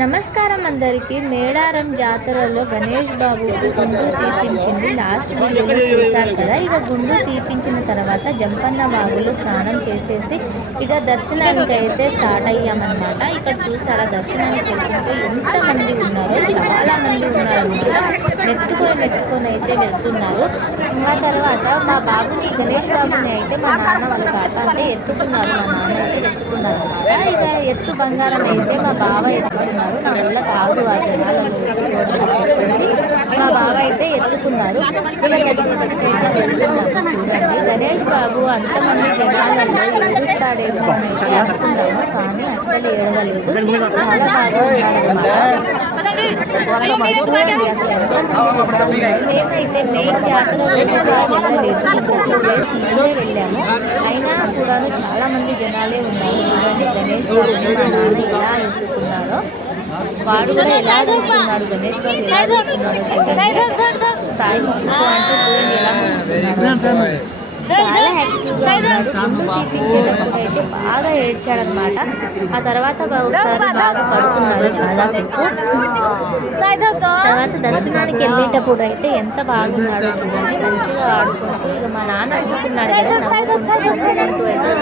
నమస్కారం అందరికీ. మేడారం జాతరలో గణేష్ బాబుకి గుండు తీపించింది. లాస్ట్ వీడియోలో చూశారు కదా. ఇక గుండు తీపించిన తర్వాత జంపన్న వాగులో స్నానం చేసేసి ఇక దర్శనానికి అయితే స్టార్ట్ అయ్యామన్నమాట. ఇక్కడ చూసారా దర్శనానికి వెళ్తుంటే ఎంతమంది ఉన్నారో చాలా మంది ఉన్నారన్నమాట. నెట్టుకొని నెట్టుకొని అయితే వెళ్తున్నారు. ఆ తర్వాత మా బాబుని గణేష్ బాబుని అయితే మా నాన్న వాళ్ళ తాత అంటే ఎత్తుకున్నారు. మా నాన్న అయితే ఎత్తుకున్నారు అనమాట ఇక ఎత్తు బంగారం అయితే మా బావ ఎత్తుకున్నారు. నా వల్ల కాదు ఆ జనాలను చెప్పేసి మా బావ అయితే ఎత్తుకున్నారు. ఇలా దర్శనానికి అయితే వెళ్తున్నాము చూడండి. గణేష్ బాబు అంతమంది జనాలలో ఏడుస్తాడేమో అని అయితే అనుకున్నాము కానీ అస్సలు ఏడవలేదు. చాలా బాగా ఉన్నాడనమాట చూడండి అసలు ఎంతమంది జనాలు మేమైతే మెయిన్ జాతర రోజు వెళ్ళలేదు. ఇంకా టూ డేస్ ముందే వెళ్ళాము. అయినా కూడాను చాలా మంది జనాలే ఉన్నారు చూడండి గణేష్ బాబుని మా నాన్న ఎలా ఎత్తుకున్నాడో వాడు కూడా ఎలా చూస్తున్నాడు గణేష్ బాబు ఎలా చూస్తున్నాడో చూడండి సాయి అంటూ చూడండి ఎలా మొక్కుతున్నాడు. చాలా హ్యాపీగా ఉన్నాడు. గుండు తీపించేటప్పుడు అయితే బాగా ఏడ్చాడనమాట ఆ తర్వాత ఒకసారి బాగా పడుకున్నాడు చాలాసేపు. తర్వాత దర్శనానికి వెళ్ళేటప్పుడు అయితే ఎంత బాగున్నాడో చూడండి. మంచిగా ఆడుకుంటూ ఇక మా నాన్న అనుకున్నాడు కదా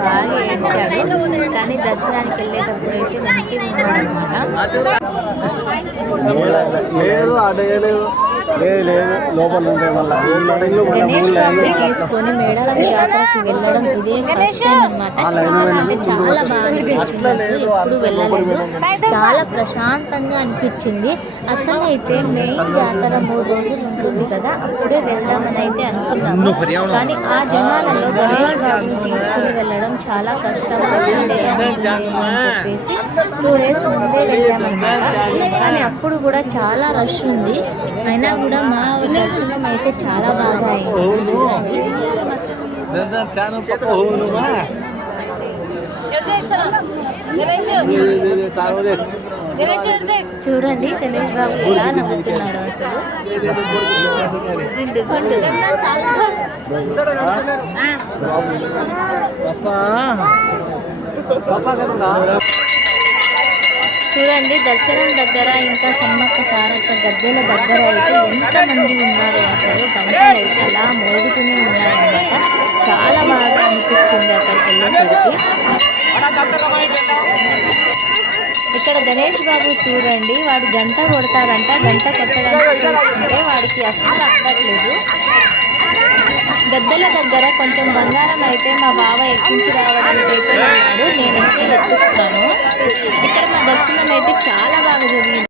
బాగా ఏడ్చాడు కానీ దర్శనానికి వెళ్ళేటప్పుడు అయితే మంచిగా ఉన్నాడనమాట లేదు లేదు లేదు లోపల ఉండే వల్ల గణేష్ బాబుని తీసుకొని మేడారం జాతరకి వెళ్ళడం ఇదే ఫస్ట్ టైం అనమాట చాలా అంటే చాలా బాగా అనిపించింది అసలు ఎప్పుడు వెళ్ళలేదు చాలా ప్రశాంతంగా అనిపించింది అసలు అయితే మెయిన్ జాతర మూడు రోజులు ఉంటుంది కదా అప్పుడే వెళ్దామని అయితే అనుకున్నాము కానీ ఆ జనాలలో గణేష్ బాబుని తీసుకుని వెళ్ళడం చాలా కష్టం అవుతుందేమో అని చెప్పేసి టూ డేస్ ముందే వెళ్ళామన్నమాట కానీ అప్పుడు కూడా చాలా రష్ ఉంది అయినా కూడా మా దర్శనం అయితే చాలా బాగా అయింది. చూడండి గణేష్ బాబు ఎలా నవ్వుతున్నాడు అసలు. చూడండి దర్శనం దగ్గర ఇంకా సమ్మక్క సారక్క గద్దెల దగ్గర అయితే ఎంతమంది ఉన్నారు అసలు? గంటలు అయితే అలా మోగుతూనే ఉన్నాయన్నమాట చాలా బాగా అనిపించింది అక్కడికి వెళ్ళేసరికి. ఇక్కడ గణేష్ బాబు చూడండి వాడు గంట కొడతారంట. గంట కొట్టడానికి చూస్తుంటే వాడికి అస్సలు అందట్లేదు గద్దెల దగ్గర కొంచెం బంగారం అయితే మా బావ ఎక్కించి రావడానికి అయితే వెళ్ళాడు. నేనైతే ఎత్తుకున్నాను ఇక్కడ మా దర్శనం అయితే చాలా